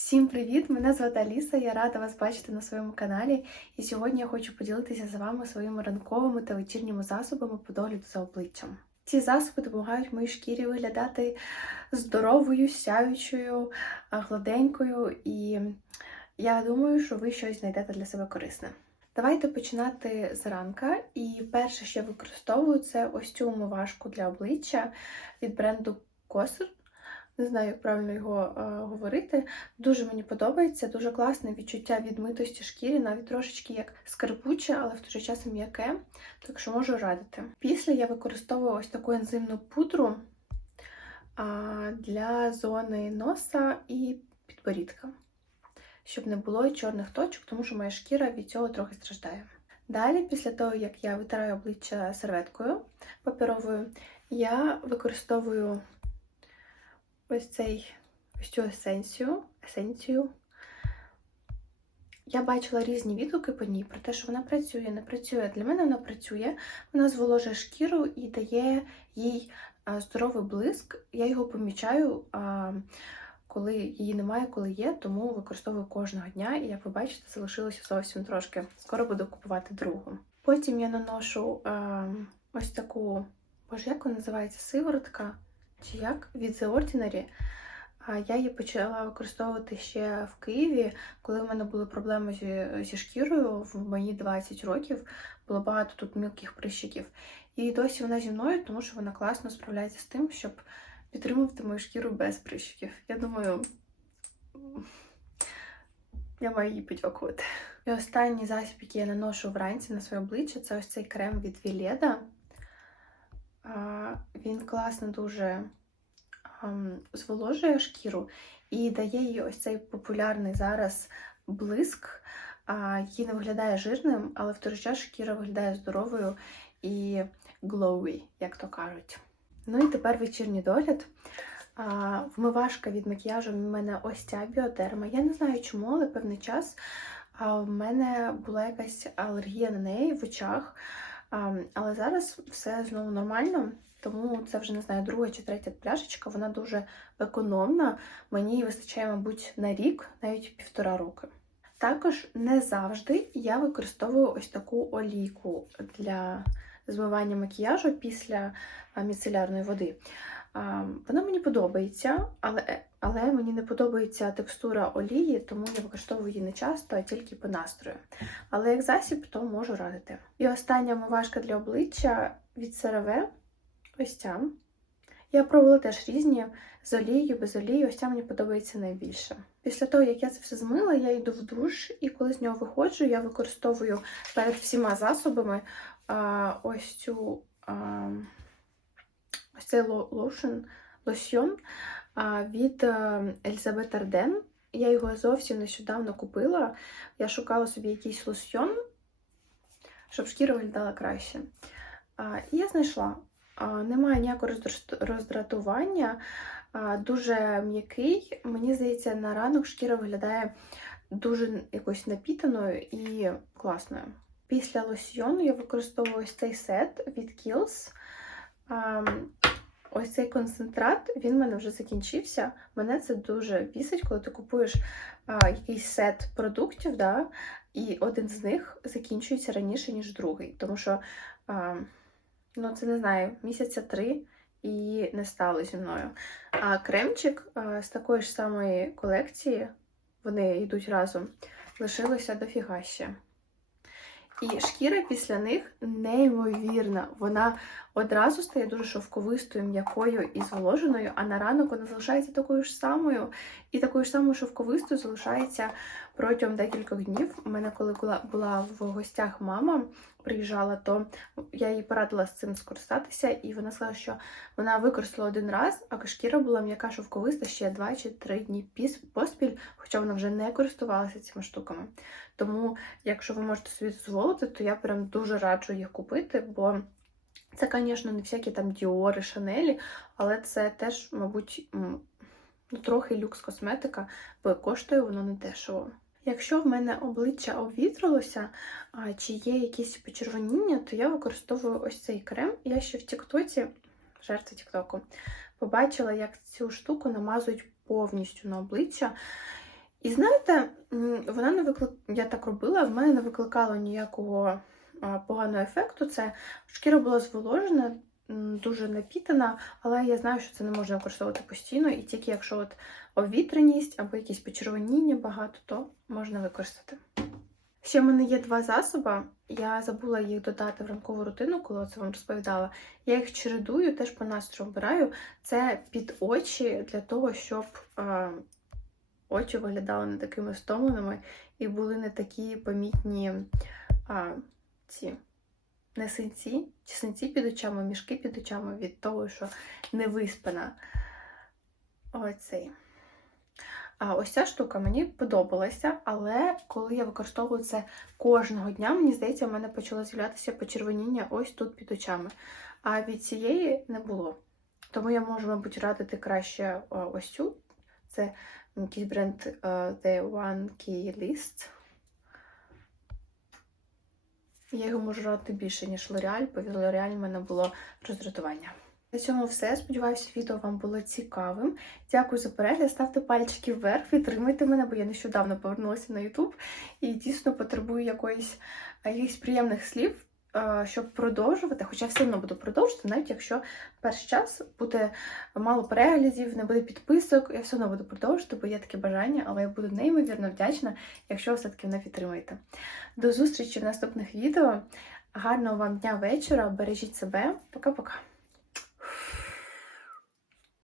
Всім привіт! Мене звати Аліса, я рада вас бачити на своєму каналі. І сьогодні я хочу поділитися з вами своїми ранковими та вечірніми засобами по догляду за обличчям. Ці засоби допомагають моїй шкірі виглядати здоровою, сяючою, гладенькою, і я думаю, що ви щось знайдете для себе корисне. Давайте починати зранка. І перше, що я використовую, це ось цю умивашку для обличчя від бренду Косер. Не знаю, як правильно його е, говорити. Дуже мені подобається, дуже класне відчуття відмитості шкіри, навіть трошечки як скрипуче, але в той же час м'яке, так що можу радити. Після я використовую ось таку ензимну пудру а, для зони носа і підборідка, щоб не було чорних точок, тому що моя шкіра від цього трохи страждає. Далі, після того, як я витираю обличчя серветкою паперовою, я використовую ось цей ось цю есенцію. есенцію. Я бачила різні відгуки по ній про те, що вона працює, не працює. Для мене вона працює, вона зволожує шкіру і дає їй здоровий блиск. Я його помічаю, коли її немає, коли є, тому використовую кожного дня. І як ви бачите, залишилося зовсім трошки. Скоро буду купувати другу. Потім я наношу ось таку, боже, як вона називається сиворотка чи як від The Ordinary. Я її почала використовувати ще в Києві, коли в мене були проблеми зі, зі шкірою в мої 20 років. Було багато тут мілких прищиків. І досі вона зі мною, тому що вона класно справляється з тим, щоб підтримувати мою шкіру без прищиків. Я думаю, я маю їй подякувати. І останній засіб, який я наношу вранці на своє обличчя, це ось цей крем від Віледа. Він класно дуже зволожує шкіру і дає їй ось цей популярний зараз блиск. Її не виглядає жирним, але в той час шкіра виглядає здоровою і glowy, як то кажуть. Ну і тепер вечірній догляд. Вмивашка від макіяжу в мене ось ця біотерма. Я не знаю чому, але певний час в мене була якась алергія на неї в очах. Але зараз все знову нормально, тому це вже не знаю, друга чи третя пляшечка, вона дуже економна. Мені вистачає, мабуть, на рік, навіть півтора роки. Також не завжди я використовую ось таку олійку для змивання макіяжу після міцелярної води. Вона мені подобається, але але мені не подобається текстура олії, тому я використовую її не часто, а тільки по настрою. Але як засіб, то можу радити. І остання мивашка для обличчя від CeraVe, ось ця. Я пробувала теж різні з олією, без олії, ось ця мені подобається найбільше. Після того, як я це все змила, я йду в душ, і коли з нього виходжу, я використовую перед всіма засобами а, ось цю. А, ось цей лошен, лосьйон від Елізабет Арден. Я його зовсім нещодавно купила. Я шукала собі якийсь лосьйон, щоб шкіра виглядала краще. І я знайшла. Немає ніякого роздратування, дуже м'який. Мені здається, на ранок шкіра виглядає дуже якось напітаною і класною. Після лосьйону я використовую ось цей сет від Kiehl's. Ось цей концентрат, він в мене вже закінчився. Мене це дуже бісить, коли ти купуєш а, якийсь сет продуктів, да, і один з них закінчується раніше, ніж другий. Тому що, а, ну, це не знаю, місяця три і не стало зі мною. А кремчик а, з такої ж самої колекції, вони йдуть разом, лишилося дофіга ще. І шкіра після них неймовірна. Вона одразу стає дуже шовковистою, м'якою і зволоженою, а на ранок вона залишається такою ж самою. І такою ж самою шовковистою залишається протягом декількох днів. У мене, коли була в гостях мама, приїжджала, то я їй порадила з цим скористатися, і вона сказала, що вона використала один раз, а шкіра була м'яка шовковиста ще 2 чи 3 дні поспіль, хоча вона вже не користувалася цими штуками. Тому, якщо ви можете собі дозволити, то я прям дуже раджу їх купити, бо це, звісно, не всякі там Діори, Шанелі, але це теж, мабуть, ну, трохи люкс косметика, бо коштує воно не дешево. Якщо в мене обличчя обвітрилося, чи є якісь почервоніння, то я використовую ось цей крем. Я ще в Тіктоці, жертва Тіктоку, побачила, як цю штуку намазують повністю на обличчя. І знаєте, вона не виклик... я так робила, в мене не викликало ніякого поганого ефекту. Це шкіра була зволожена, дуже напітана, але я знаю, що це не можна використовувати постійно, і тільки якщо от обвітреність або якісь почервоніння багато, то можна використати. Ще в мене є два засоби. Я забула їх додати в ранкову рутину, коли це вам розповідала. Я їх чередую, теж по настрою обираю. Це під очі для того, щоб а, очі виглядали не такими стомленими і були не такі помітні а, ці не синці, чи синці під очами, мішки під очами від того, що не виспана. Оцей. А ось ця штука мені подобалася, але коли я використовую це кожного дня, мені здається, в мене почало з'являтися почервоніння ось тут під очами. А від цієї не було. Тому я можу, мабуть, радити краще ось цю. Це якийсь бренд е, The One Key List. Я його можу радити більше, ніж Лореаль, бо від Лореаль в мене було роздратування. На цьому все. Сподіваюся, відео вам було цікавим. Дякую за перегляд. Ставте пальчики вверх, підтримуйте мене, бо я нещодавно повернулася на YouTube і дійсно потребую якоїсь, якихось приємних слів, щоб продовжувати. Хоча все одно буду продовжувати, навіть якщо перший час буде мало переглядів, не буде підписок, я все одно буду продовжувати, бо є таке бажання, але я буду неймовірно вдячна, якщо все-таки мене підтримаєте. До зустрічі в наступних відео. Гарного вам дня вечора, бережіть себе. Пока-пока.